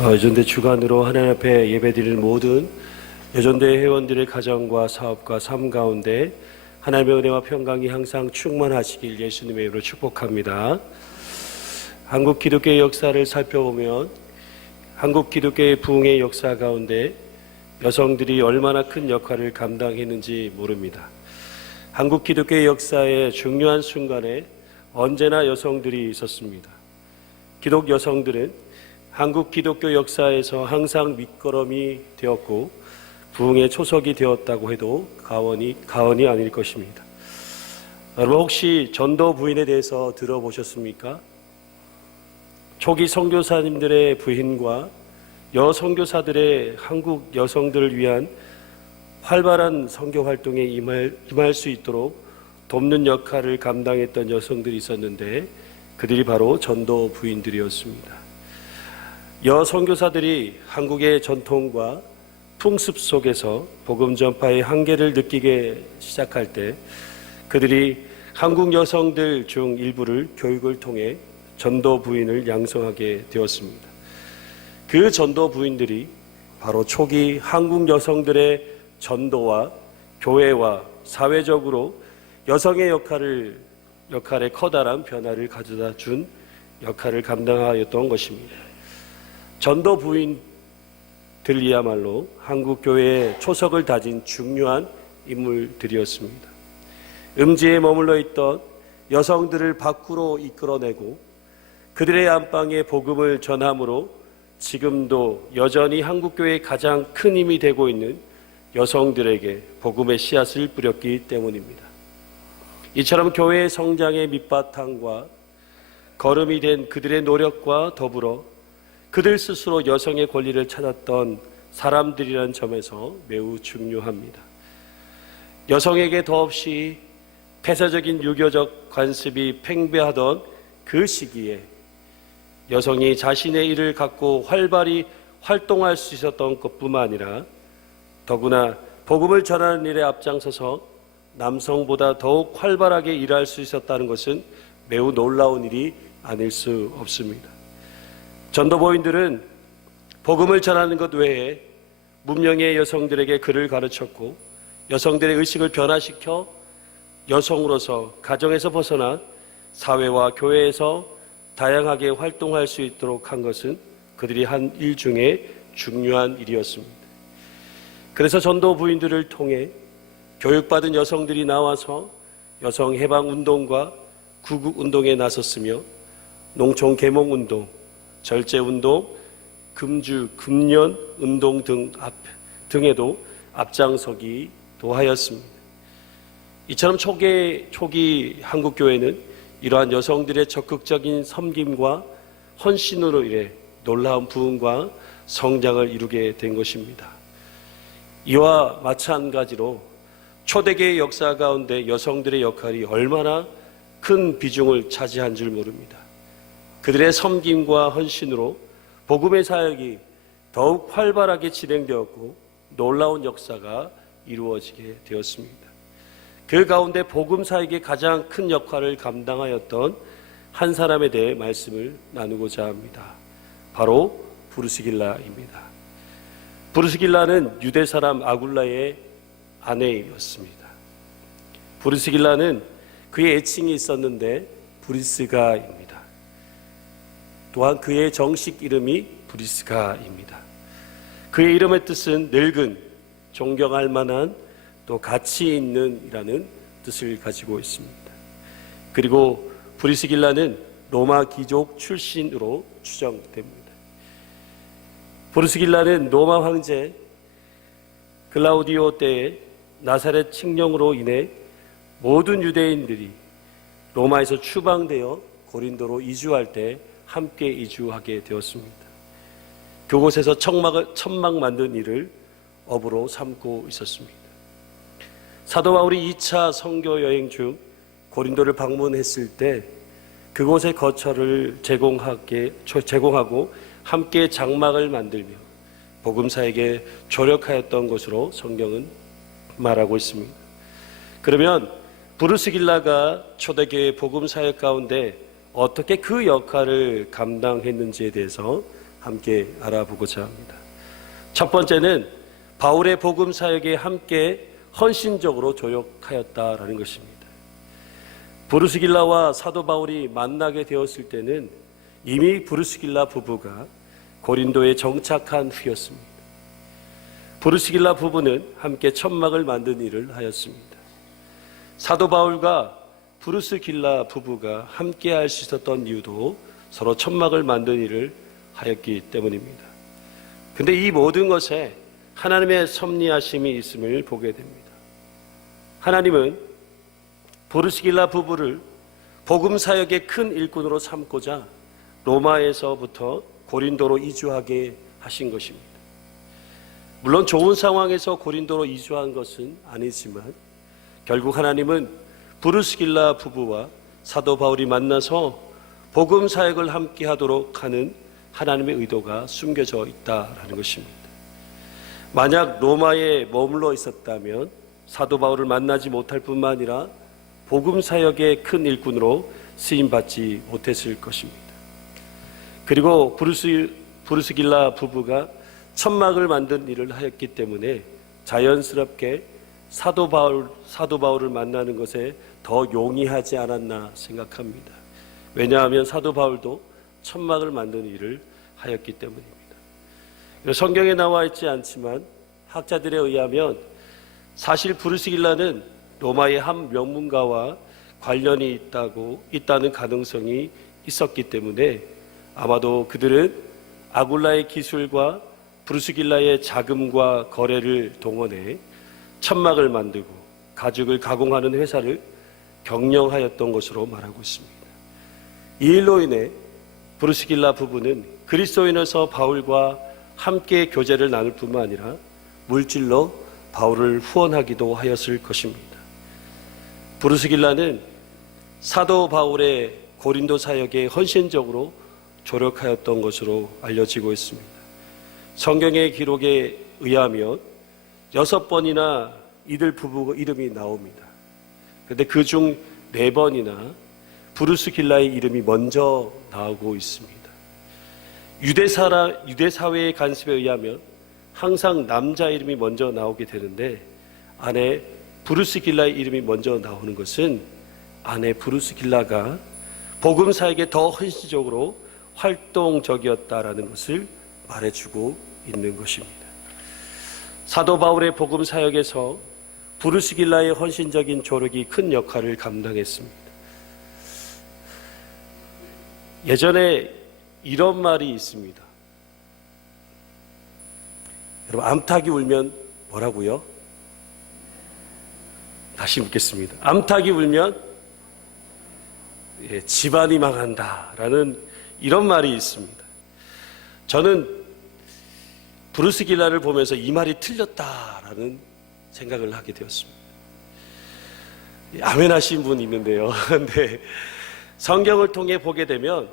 여전대 주간으로 하나님 앞에 예배드리는 모든 여전대 회원들의 가정과 사업과 삶 가운데 하나님의 은혜와 평강이 항상 충만하시길 예수님의 이름으로 축복합니다. 한국 기독교의 역사를 살펴보면 한국 기독교의 부흥의 역사 가운데 여성들이 얼마나 큰 역할을 감당했는지 모릅니다. 한국 기독교의 역사의 중요한 순간에 언제나 여성들이 있었습니다. 기독 여성들은 한국 기독교 역사에서 항상 밑거름이 되었고 부흥의 초석이 되었다고 해도 과언이 아닐 것입니다. 여러분 혹시 전도 부인에 대해서 들어보셨습니까? 초기 선교사님들의 부인과 여선교사들의 한국 여성들을 위한 활발한 선교 활동에 임할 수 있도록 돕는 역할을 감당했던 여성들이 있었는데 그들이 바로 전도 부인들이었습니다. 여선교사들이 한국의 전통과 풍습 속에서 복음 전파의 한계를 느끼게 시작할 때 그들이 한국 여성들 중 일부를 교육을 통해 전도 부인을 양성하게 되었습니다. 그 전도 부인들이 바로 초기 한국 여성들의 전도와 교회와 사회적으로 여성의 역할에 커다란 변화를 가져다 준 역할을 감당하였던 것입니다. 전도 부인들이야말로 한국 교회의 초석을 다진 중요한 인물들이었습니다. 음지에 머물러 있던 여성들을 밖으로 이끌어내고 그들의 안방에 복음을 전함으로 지금도 여전히 한국 교회의 가장 큰 힘이 되고 있는 여성들에게 복음의 씨앗을 뿌렸기 때문입니다. 이처럼 교회의 성장의 밑바탕과 거름이 된 그들의 노력과 더불어 그들 스스로 여성의 권리를 찾았던 사람들이라는 점에서 매우 중요합니다. 여성에게 더없이 폐쇄적인 유교적 관습이 팽배하던 그 시기에 여성이 자신의 일을 갖고 활발히 활동할 수 있었던 것뿐만 아니라 더구나 복음을 전하는 일에 앞장서서 남성보다 더욱 활발하게 일할 수 있었다는 것은 매우 놀라운 일이 아닐 수 없습니다. 전도부인들은 복음을 전하는 것 외에 문명의 여성들에게 글을 가르쳤고 여성들의 의식을 변화시켜 여성으로서 가정에서 벗어나 사회와 교회에서 다양하게 활동할 수 있도록 한 것은 그들이 한 일 중에 중요한 일이었습니다. 그래서 전도부인들을 통해 교육받은 여성들이 나와서 여성 해방운동과 구국운동에 나섰으며 농촌 계몽운동, 절제운동, 금주, 금년 운동 등에도 앞장서기도 하였습니다. 이처럼 초기 한국교회는 이러한 여성들의 적극적인 섬김과 헌신으로 인해 놀라운 부흥과 성장을 이루게 된 것입니다. 이와 마찬가지로 초대교회 역사 가운데 여성들의 역할이 얼마나 큰 비중을 차지한 줄 모릅니다. 그들의 섬김과 헌신으로 복음의 사역이 더욱 활발하게 진행되었고 놀라운 역사가 이루어지게 되었습니다. 그 가운데 복음 사역의 가장 큰 역할을 감당하였던 한 사람에 대해 말씀을 나누고자 합니다. 바로 브루스길라입니다. 브루스길라는 유대 사람 아굴라의 아내였습니다. 브루스길라는 그의 애칭이 있었는데 브리스가입니다. 또한 그의 정식 이름이 브리스가입니다. 그의 이름의 뜻은 늙은, 존경할 만한, 또 가치 있는 이라는 뜻을 가지고 있습니다. 그리고 브리스길라는 로마 귀족 출신으로 추정됩니다. 브루스길라는 로마 황제 글라우디오 때의 나사렛 칙령으로 인해 모든 유대인들이 로마에서 추방되어 고린도로 이주할 때 함께 이주하게 되었습니다. 그곳에서 천막 만든 일을 업으로 삼고 있었습니다. 사도 바울이 2차 선교 여행 중 고린도를 방문했을 때 그곳의 거처를 제공하고 함께 장막을 만들며 복음사에게 조력하였던 것으로 성경은 말하고 있습니다. 그러면 브루스길라가 초대교회 복음사역 가운데 어떻게 그 역할을 감당했는지에 대해서 함께 알아보고자 합니다. 첫 번째는 바울의 복음 사역에 함께 헌신적으로 조력하였다라는 것입니다. 브루스길라와 사도 바울이 만나게 되었을 때는 이미 브루스길라 부부가 고린도에 정착한 후였습니다. 브루스길라 부부는 함께 천막을 만든 일을 하였습니다. 사도 바울과 브루스길라 부부가 함께 할 수 있었던 이유도 서로 천막을 만든 일을 하였기 때문입니다. 근데 이 모든 것에 하나님의 섭리하심이 있음을 보게 됩니다. 하나님은 브루스길라 부부를 복음 사역의 큰 일꾼으로 삼고자 로마에서부터 고린도로 이주하게 하신 것입니다. 물론 좋은 상황에서 고린도로 이주한 것은 아니지만 결국 하나님은 브루스길라 부부와 사도 바울이 만나서 복음 사역을 함께 하도록 하는 하나님의 의도가 숨겨져 있다라는 것입니다. 만약 로마에 머물러 있었다면 사도 바울을 만나지 못할 뿐만 아니라 복음 사역의 큰 일꾼으로 쓰임받지 못했을 것입니다. 그리고 브루스길라 부부가 천막을 만든 일을 하였기 때문에 자연스럽게 사도 바울을 만나는 것에 더 용이하지 않았나 생각합니다. 왜냐하면 사도 바울도 천막을 만든 일을 하였기 때문입니다. 성경에 나와 있지 않지만 학자들에 의하면 사실 브루스길라는 로마의 한 명문가와 관련이 있다는 가능성이 있었기 때문에 아마도 그들은 아굴라의 기술과 브루스길라의 자금과 거래를 동원해 천막을 만들고 가죽을 가공하는 회사를 경영하였던 것으로 말하고 있습니다. 이 일로 인해 브루스길라 부부는 그리스도인에서 바울과 함께 교제를 나눌 뿐만 아니라 물질로 바울을 후원하기도 하였을 것입니다. 브루스길라는 사도 바울의 고린도 사역에 헌신적으로 조력하였던 것으로 알려지고 있습니다. 성경의 기록에 의하면 6번이나 이들 부부 이름이 나옵니다. 그런데 그중 4번이나 브루스길라의 이름이 먼저 나오고 있습니다. 유대 사회의 관습에 의하면 항상 남자 이름이 먼저 나오게 되는데 아내 브루스길라의 이름이 먼저 나오는 것은 아내 브루스길라가 복음 사역에 더 헌신적으로 활동적이었다라는 것을 말해주고 있는 것입니다. 사도 바울의 복음 사역에서 브루스길라의 헌신적인 조력이 큰 역할을 감당했습니다. 예전에 이런 말이 있습니다. 여러분, 암탉이 울면 뭐라고요? 다시 묻겠습니다. 암탉이 울면 집안이 망한다라는 이런 말이 있습니다. 저는 브루스길라를 보면서 이 말이 틀렸다라는 생각을 하게 되었습니다. 아멘 하신 분 있는데요. 근데 성경을 통해 보게 되면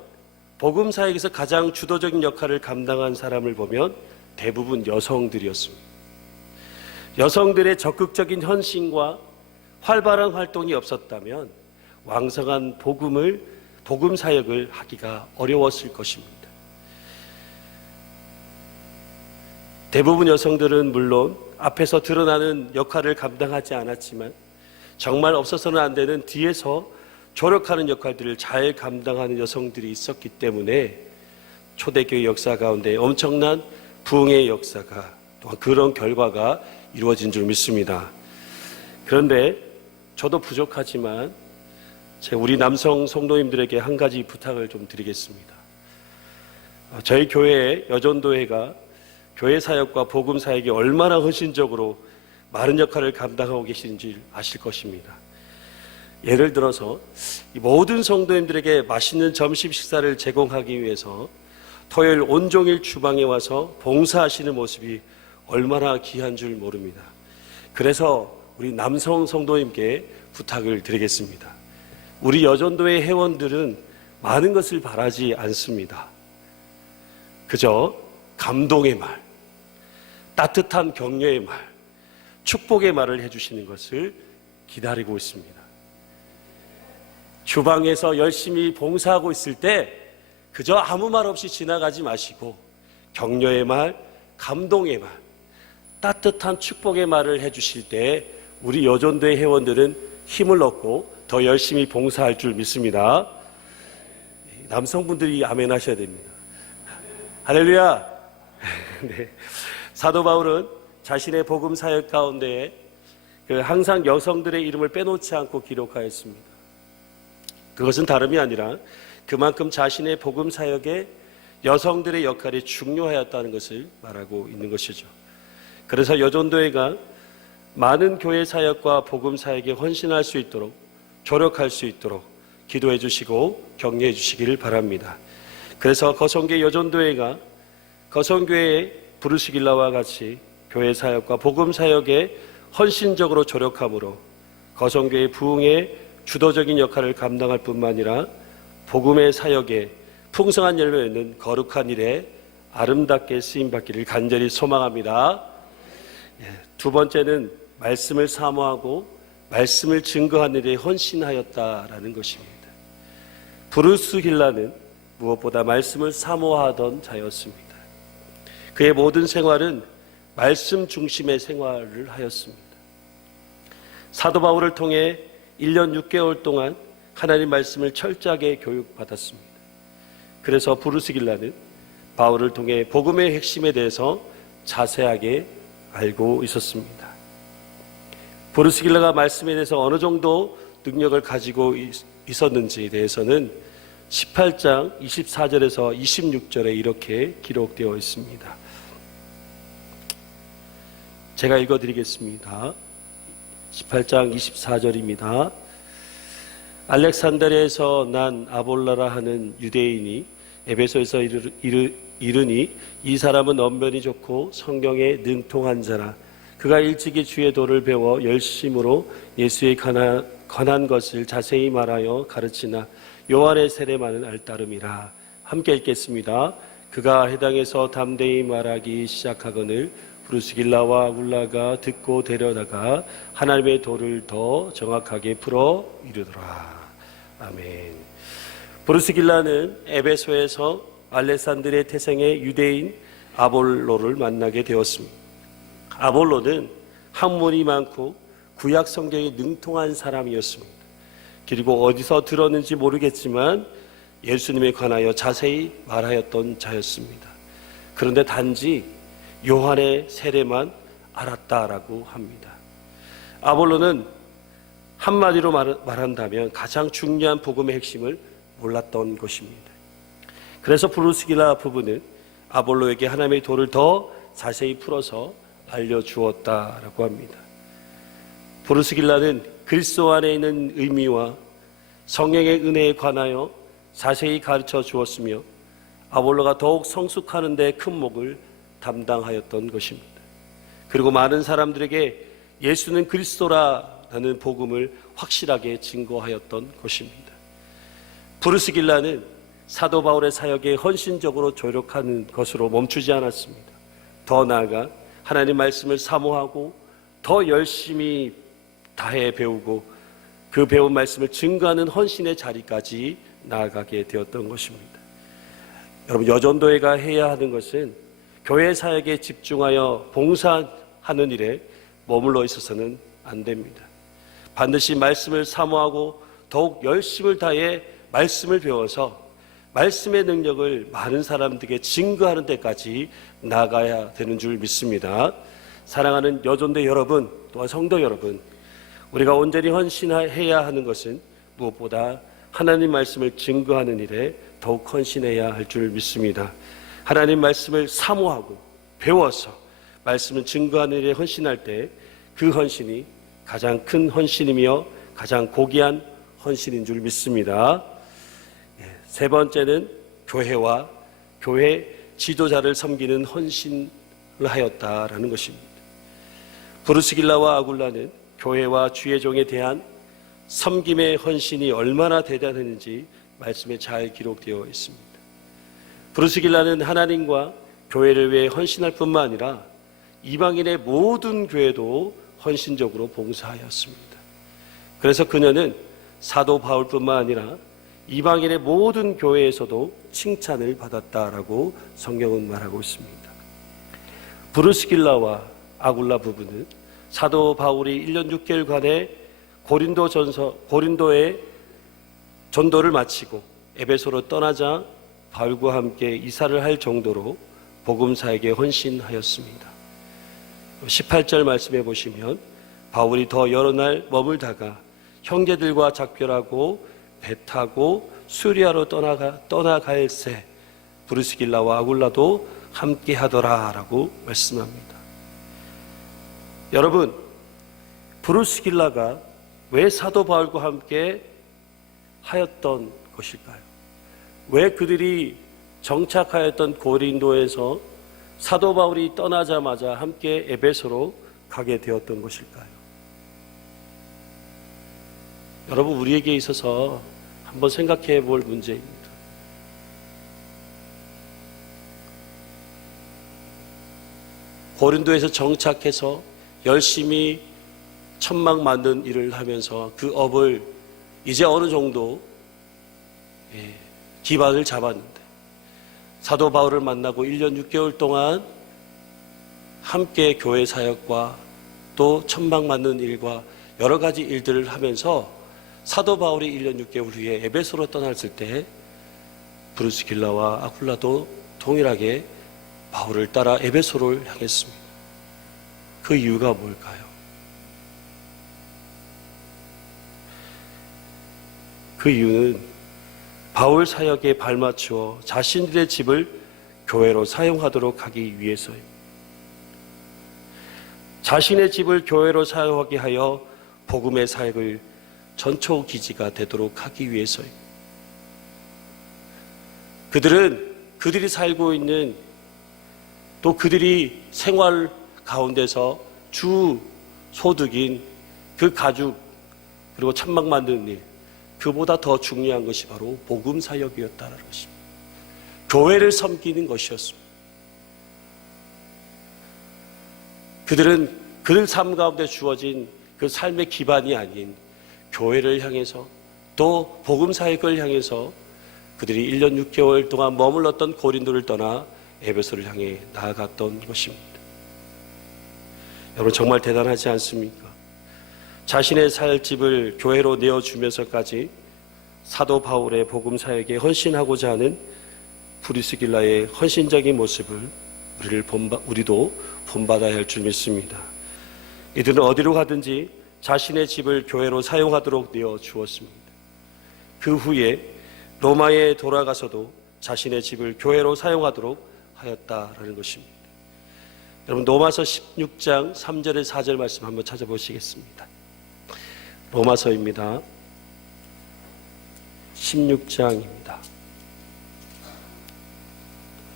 복음 사역에서 가장 주도적인 역할을 감당한 사람을 보면 대부분 여성들이었습니다. 여성들의 적극적인 헌신과 활발한 활동이 없었다면 왕성한 복음 사역을 하기가 어려웠을 것입니다. 대부분 여성들은 물론 앞에서 드러나는 역할을 감당하지 않았지만 정말 없어서는 안 되는 뒤에서 조력하는 역할들을 잘 감당하는 여성들이 있었기 때문에 초대교회 역사 가운데 엄청난 부흥의 역사가 또한 그런 결과가 이루어진 줄 믿습니다. 그런데 저도 부족하지만 우리 남성 성도님들에게 한 가지 부탁을 좀 드리겠습니다. 저희 교회의 여전도회가 교회 사역과 복음 사역이 얼마나 헌신적으로 많은 역할을 감당하고 계시는지 아실 것입니다. 예를 들어서 모든 성도님들에게 맛있는 점심 식사를 제공하기 위해서 토요일 온종일 주방에 와서 봉사하시는 모습이 얼마나 귀한 줄 모릅니다. 그래서 우리 남성 성도님께 부탁을 드리겠습니다. 우리 여전도의 회원들은 많은 것을 바라지 않습니다. 그저 감동의 말, 따뜻한 격려의 말, 축복의 말을 해주시는 것을 기다리고 있습니다. 주방에서 열심히 봉사하고 있을 때 그저 아무 말 없이 지나가지 마시고 격려의 말, 감동의 말, 따뜻한 축복의 말을 해주실 때 우리 여전도의 회원들은 힘을 얻고 더 열심히 봉사할 줄 믿습니다. 남성분들이 아멘 하셔야 됩니다. 할렐루야. 네. 사도 바울은 자신의 복음 사역 가운데 항상 여성들의 이름을 빼놓지 않고 기록하였습니다. 그것은 다름이 아니라 그만큼 자신의 복음 사역에 여성들의 역할이 중요하였다는 것을 말하고 있는 것이죠. 그래서 여전도회가 많은 교회 사역과 복음 사역에 헌신할 수 있도록, 조력할 수 있도록 기도해 주시고 격려해 주시기를 바랍니다. 그래서 거성교회 여전도회가 거성교회의 부르시길라와 같이 교회 사역과 복음 사역에 헌신적으로 조력함으로 거성교회 부흥의 주도적인 역할을 감당할 뿐만 아니라 복음의 사역에 풍성한 열매 있는 거룩한 일에 아름답게 쓰임받기를 간절히 소망합니다. 두 번째는 말씀을 사모하고 말씀을 증거하는 일에 헌신하였다라는 것입니다. 브루스 길라는 무엇보다 말씀을 사모하던 자였습니다. 그의 모든 생활은 말씀 중심의 생활을 하였습니다. 사도 바울을 통해 1년 6개월 동안 하나님 말씀을 철저하게 교육받았습니다. 그래서 브루스 길라는 바울을 통해 복음의 핵심에 대해서 자세하게 알고 있었습니다. 브루스 길라가 말씀에 대해서 어느 정도 능력을 가지고 있었는지에 대해서는 18장 24절에서 26절에 이렇게 기록되어 있습니다. 제가 읽어드리겠습니다. 18장 24절입니다. 알렉산드리아에서 난 아볼라라 하는 유대인이 에베소에서 이르니 이 사람은 언변이 좋고 성경에 능통한 자라. 그가 일찍이 주의 도를 배워 열심으로 예수의 관한 것을 자세히 말하여 가르치나 요한의 세례만은 알따름이라. 함께 읽겠습니다. 그가 해당에서 담대히 말하기 시작하거늘 브루스길라와 아굴라가 듣고 데려다가 하나님의 도를 더 정확하게 풀어 이르더라. 아멘. 브루스길라는 에베소에서 알렉산드리아 태생의 유대인 아볼로를 만나게 되었습니다. 아볼로는 학문이 많고 구약 성경이 능통한 사람이었습니다. 그리고 어디서 들었는지 모르겠지만 예수님에 관하여 자세히 말하였던 자였습니다. 그런데 단지 요한의 세례만 알았다라고 합니다. 아볼로는 한마디로 말한다면 가장 중요한 복음의 핵심을 몰랐던 것입니다. 그래서 브루스길라 부부는 아볼로에게 하나님의 도를 더 자세히 풀어서 알려주었다라고 합니다. 브루스길라는 그리스도 안에 있는 의미와 성령의 은혜에 관하여 자세히 가르쳐 주었으며 아볼로가 더욱 성숙하는 데 큰 몫을 담당하였던 것입니다. 그리고 많은 사람들에게 예수는 그리스도라는 복음을 확실하게 증거하였던 것입니다. 브루스길라는 사도 바울의 사역에 헌신적으로 조력하는 것으로 멈추지 않았습니다. 더 나아가 하나님 말씀을 사모하고 더 열심히 다해 배우고 그 배운 말씀을 증거하는 헌신의 자리까지 나아가게 되었던 것입니다. 여러분, 여전도회가 해야 하는 것은 교회 사역에 집중하여 봉사하는 일에 머물러 있어서는 안 됩니다. 반드시 말씀을 사모하고 더욱 열심을 다해 말씀을 배워서 말씀의 능력을 많은 사람들에게 증거하는 데까지 나아가야 되는 줄 믿습니다. 사랑하는 여전도 여러분, 또한 성도 여러분, 우리가 온전히 헌신해야 하는 것은 무엇보다 하나님 말씀을 증거하는 일에 더욱 헌신해야 할 줄 믿습니다. 하나님 말씀을 사모하고 배워서 말씀을 증거하는 일에 헌신할 때 그 헌신이 가장 큰 헌신이며 가장 고귀한 헌신인 줄 믿습니다. 세 번째는 교회와 교회 지도자를 섬기는 헌신을 하였다라는 것입니다. 브루스길라와 아굴라는 교회와 주의 종에 대한 섬김의 헌신이 얼마나 대단했는지 말씀에 잘 기록되어 있습니다. 브루스길라는 하나님과 교회를 위해 헌신할 뿐만 아니라 이방인의 모든 교회도 헌신적으로 봉사하였습니다. 그래서 그녀는 사도 바울뿐만 아니라 이방인의 모든 교회에서도 칭찬을 받았다라고 성경은 말하고 있습니다. 브루스길라와 아굴라 부부는 사도 바울이 1년 6개월간의 고린도의 전도를 마치고 에베소로 떠나자 바울과 함께 이사를 할 정도로 복음사에게 헌신하였습니다. 18절 말씀해 보시면 바울이 더 여러 날 머물다가 형제들과 작별하고 배 타고 수리아로 떠나갈 새 브루스길라와 아굴라도 함께 하더라라고 말씀합니다. 여러분, 브루스길라가 왜 사도 바울과 함께 하였던 것일까요? 왜 그들이 정착하였던 고린도에서 사도 바울이 떠나자마자 함께 에베소로 가게 되었던 것일까요? 여러분, 우리에게 있어서 한번 생각해 볼 문제입니다. 고린도에서 정착해서 열심히 천막 만든 일을 하면서 그 업을 이제 어느 정도 기반을 잡았는데, 사도 바울을 만나고 1년 6개월 동안 함께 교회 사역과 또 천막 만드는 일과 여러 가지 일들을 하면서 사도 바울이 1년 6개월 후에 에베소로 떠났을 때 브루스길라와 아굴라도 동일하게 바울을 따라 에베소를 향했습니다. 그 이유가 뭘까요? 그 이유는 바울 사역에 발맞추어 자신들의 집을 교회로 사용하도록 하기 위해서입니다. 자신의 집을 교회로 사용하게 하여 복음의 사역을 전초기지가 되도록 하기 위해서입니다. 그들이 살고 있는, 또 그들이 생활 가운데서 주 소득인 그 가죽 그리고 천막 만드는 일, 그보다 더 중요한 것이 바로 복음 사역이었다는 것입니다. 교회를 섬기는 것이었습니다. 그들은 그들 삶 가운데 주어진 그 삶의 기반이 아닌 교회를 향해서, 또 복음 사역을 향해서 그들이 1년 6개월 동안 머물렀던 고린도를 떠나 에베소를 향해 나아갔던 것입니다. 여러분, 정말 대단하지 않습니까? 자신의 살 집을 교회로 내어주면서까지 사도 바울의 복음 사역에 헌신하고자 하는 브루스길라의 헌신적인 모습을 우리도 본받아야 할 줄 믿습니다. 이들은 어디로 가든지 자신의 집을 교회로 사용하도록 내어주었습니다. 그 후에 로마에 돌아가서도 자신의 집을 교회로 사용하도록 하였다라는 것입니다. 여러분, 로마서 16장 3절에 4절 말씀 한번 찾아보시겠습니다. 로마서입니다. 16장입니다.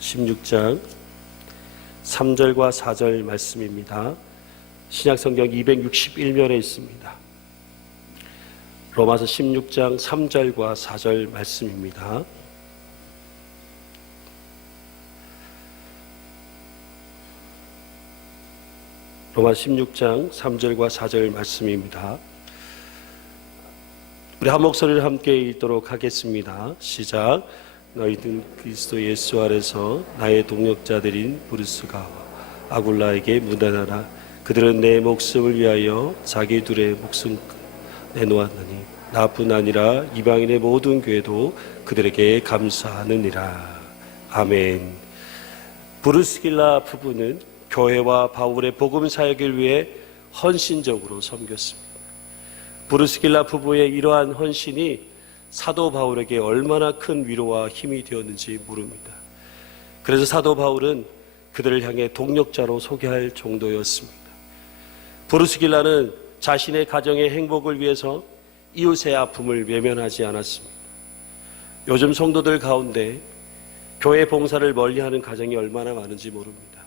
16장 3절과 4절 말씀입니다. 신약성경 261면에 있습니다. 로마서 16장 3절과 4절 말씀입니다. 로마서 16장 3절과 4절 말씀입니다. 우리 한 목소리를 함께 읽도록 하겠습니다. 시작. 너희는 그리스도 예수 아래서 나의 동역자들인 브루스가와 아굴라에게 문안하라. 그들은 내 목숨을 위하여 자기들의 목숨 내놓았느니 나뿐 아니라 이방인의 모든 교회도 그들에게 감사하느니라. 아멘. 브루스길라 부부는 교회와 바울의 복음 사역을 위해 헌신적으로 섬겼습니다. 브루스길라 부부의 이러한 헌신이 사도 바울에게 얼마나 큰 위로와 힘이 되었는지 모릅니다. 그래서 사도 바울은 그들을 향해 동력자로 소개할 정도였습니다. 브루스길라는 자신의 가정의 행복을 위해서 이웃의 아픔을 외면하지 않았습니다. 요즘 성도들 가운데 교회 봉사를 멀리하는 가정이 얼마나 많은지 모릅니다.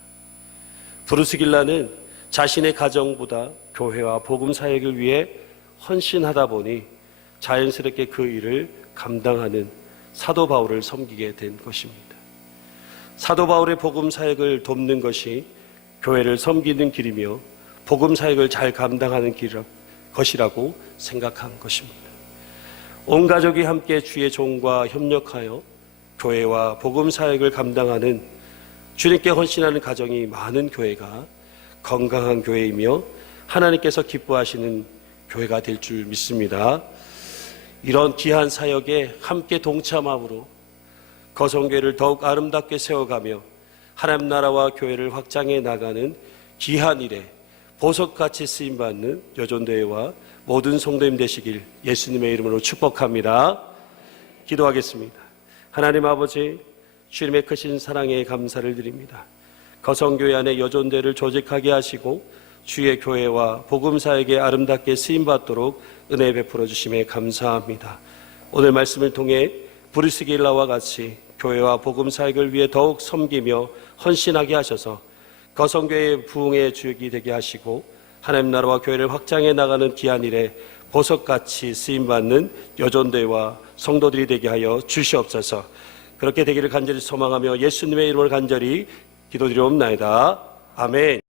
브루스길라는 자신의 가정보다 교회와 복음 사역을 위해 헌신하다 보니 자연스럽게 그 일을 감당하는 사도 바울을 섬기게 된 것입니다. 사도 바울의 복음 사역을 돕는 것이 교회를 섬기는 길이며 복음 사역을 잘 감당하는 것이라고 생각한 것입니다. 온 가족이 함께 주의 종과 협력하여 교회와 복음 사역을 감당하는 주님께 헌신하는 가정이 많은 교회가 건강한 교회이며 하나님께서 기뻐하시는 교회가 될 줄 믿습니다. 이런 귀한 사역에 함께 동참함으로 거성교회를 더욱 아름답게 세워가며 하나님 나라와 교회를 확장해 나가는 귀한 일에 보석같이 쓰임받는 여전대회와 모든 성도님 되시길 예수님의 이름으로 축복합니다. 기도하겠습니다. 하나님 아버지, 주님의 크신 사랑에 감사를 드립니다. 거성교회 안에 여전대를 조직하게 하시고 주의 교회와 복음사에게 아름답게 쓰임받도록 은혜 베풀어 주심에 감사합니다. 오늘 말씀을 통해 브리스길라와 같이 교회와 복음사역을 위해 더욱 섬기며 헌신하게 하셔서 거성교회의 부흥의 주역이 되게 하시고 하나님 나라와 교회를 확장해 나가는 귀한 일에 보석같이 쓰임받는 여전대와 성도들이 되게 하여 주시옵소서. 그렇게 되기를 간절히 소망하며 예수님의 이름을 간절히 기도드리옵나이다. 아멘.